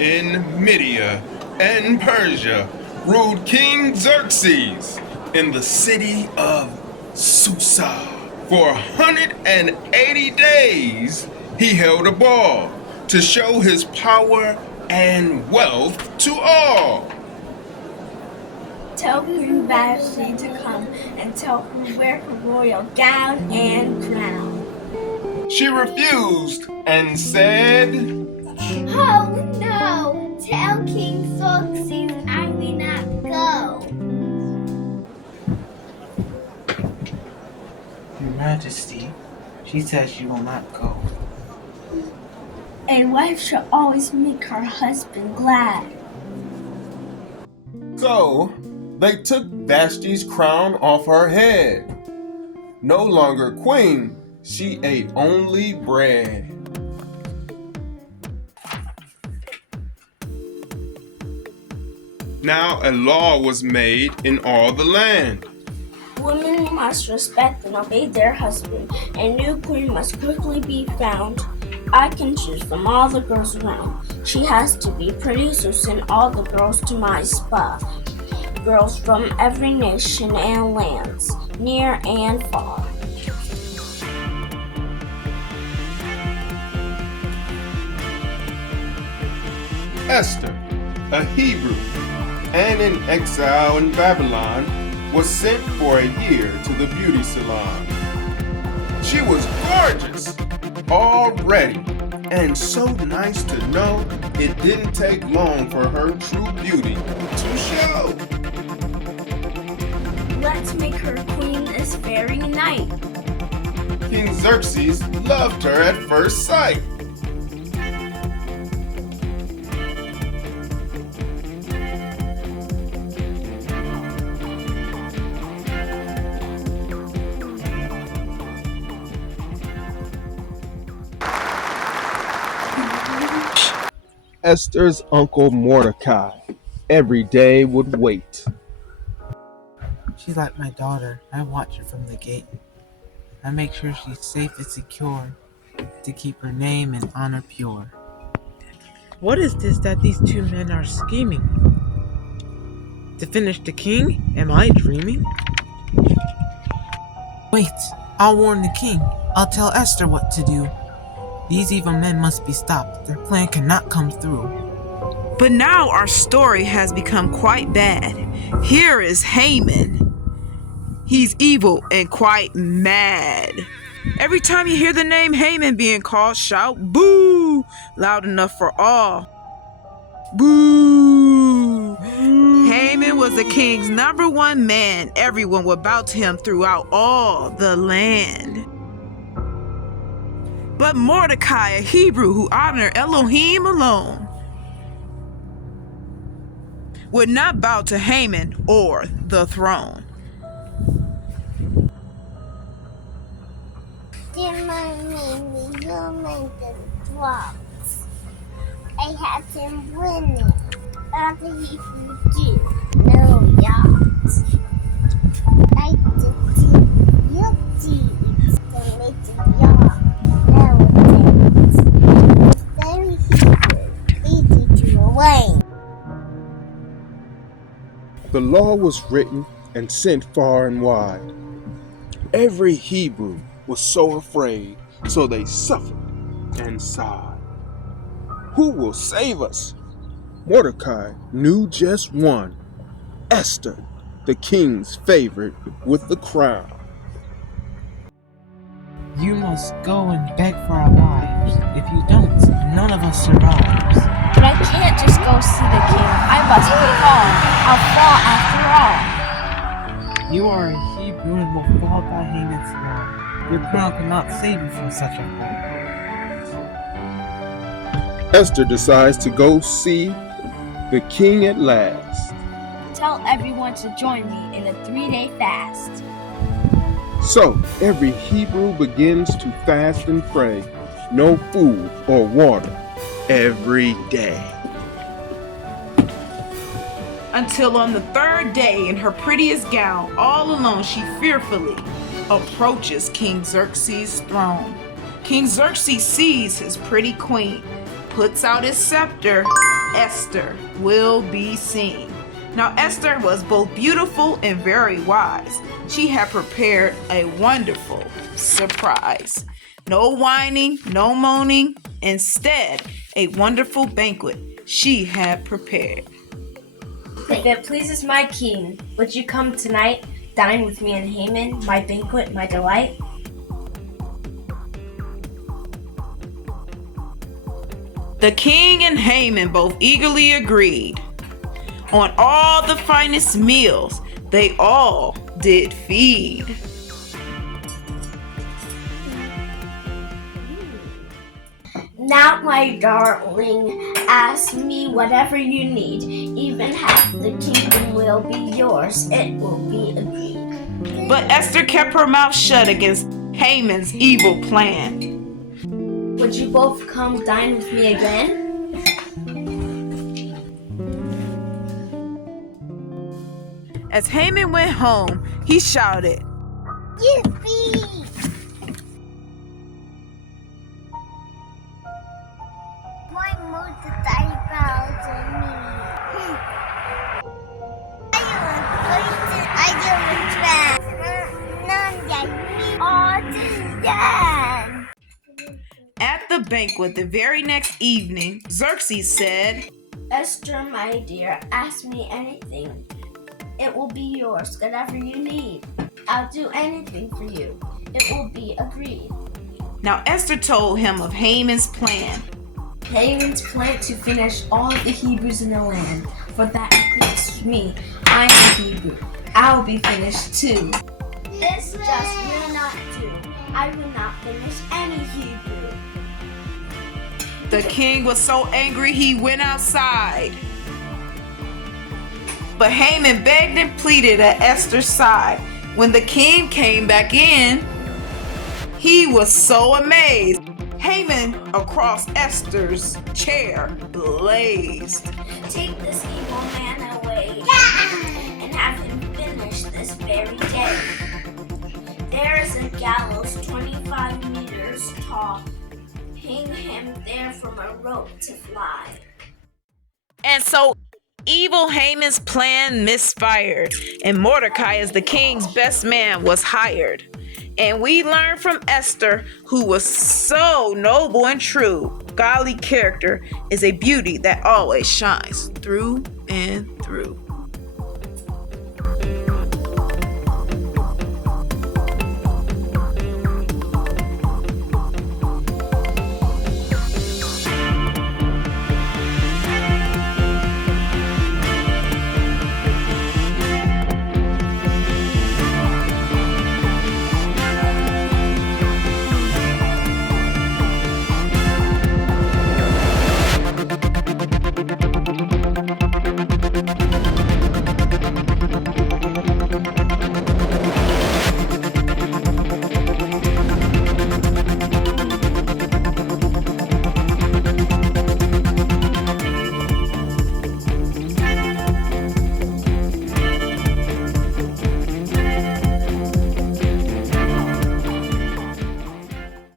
In Media and Persia ruled King Xerxes in the city of Susa. For 180 days, he held a ball to show his power and wealth to all. Tell Queen Vashti to come and tell her wear her royal gown and crown. She refused and said, "Oh no! Tell King Xerxes I will not go." Your Majesty, she says she will not go. A wife should always make her husband glad. So they took Vashti's crown off her head. No longer queen, she ate only bread. Now a law was made in all the land. Women must respect and obey their husband. A new queen must quickly be found. I can choose from all the girls around. She has to be pretty, so send all the girls to my spa. Girls from every nation and lands, near and far. Esther, a Hebrew, and in exile in Babylon, was sent for a year to the beauty salon. She was gorgeous, all ready, and so nice to know it didn't take long for her true beauty to show. Let's make her queen this very night. King Xerxes loved her at first sight. Esther's uncle Mordecai every day would wait. She's like my daughter. I watch her from the gate. I make sure she's safe and secure to keep her name and honor pure. What is this that these two men are scheming? To finish the king? Am I dreaming? Wait, I'll warn the king. I'll tell Esther what to do. These evil men must be stopped. Their plan cannot come through. But now our story has become quite bad. Here is Haman. He's evil and quite mad. Every time you hear the name Haman being called, shout boo loud enough for all. Boo! Haman was the king's #1 man. Everyone would bow to him throughout all the land. But Mordecai, a Hebrew who honored Elohim alone, would not bow to Haman or the throne. I had him winning. All the Hebrew do no yachts. I did your deeds to make the yacht nowadays. Very Hebrew, easy to away. The law was written and sent far and wide. Every Hebrew was so afraid, so they suffered and sighed. Who will save us? Mordecai knew just one, Esther, the king's favorite with the crown. You must go and beg for our lives. If you don't, none of us survives. But I can't just go see the king. I must fall. I'll fall after all. You are a Hebrew and will fall by Haman's law. Your crown cannot save you from such a fall. Esther decides to go see the king at last. Tell everyone to join me in a 3-day fast. So every Hebrew begins to fast and pray, no food or water every day. Until on the 3rd day, in her prettiest gown, all alone, she fearfully approaches King Xerxes' throne. King Xerxes sees his pretty queen, puts out his scepter, Esther will be seen. Now Esther was both beautiful and very wise. She had prepared a wonderful surprise. No whining, no moaning. Instead, a wonderful banquet she had prepared. If it pleases my king, would you come tonight, dine with me and Haman, my banquet, my delight? The king and Haman both eagerly agreed. On all the finest meals, they all did feed. Now, my darling, ask me whatever you need. Even half the kingdom will be yours. It will be agreed. But Esther kept her mouth shut against Haman's evil plan. Would you both come dine with me again? As Haman went home, he shouted, Yippee! Why Mordecai bows to me? I At the banquet the very next evening, Xerxes said, Esther, my dear, ask me anything. It will be yours, whatever you need. I'll do anything for you. It will be agreed. Now Esther told him of Haman's plan. Haman's plan to finish all the Hebrews in the land. For that includes me. I am Hebrew. I will be finished too. This just will not do. I will not finish any Hebrew. The king was so angry he went outside. But Haman begged and pleaded at Esther's side. When the king came back in, he was so amazed. Haman across Esther's chair blazed. Take this evil man away and have him finished this very day. There is a gallows 25 meters tall. Hang him there from a rope to fly. And so evil Haman's plan misfired, and Mordecai, as the king's best man, was hired. And we learn from Esther, who was so noble and true. Godly character is a beauty that always shines through and through.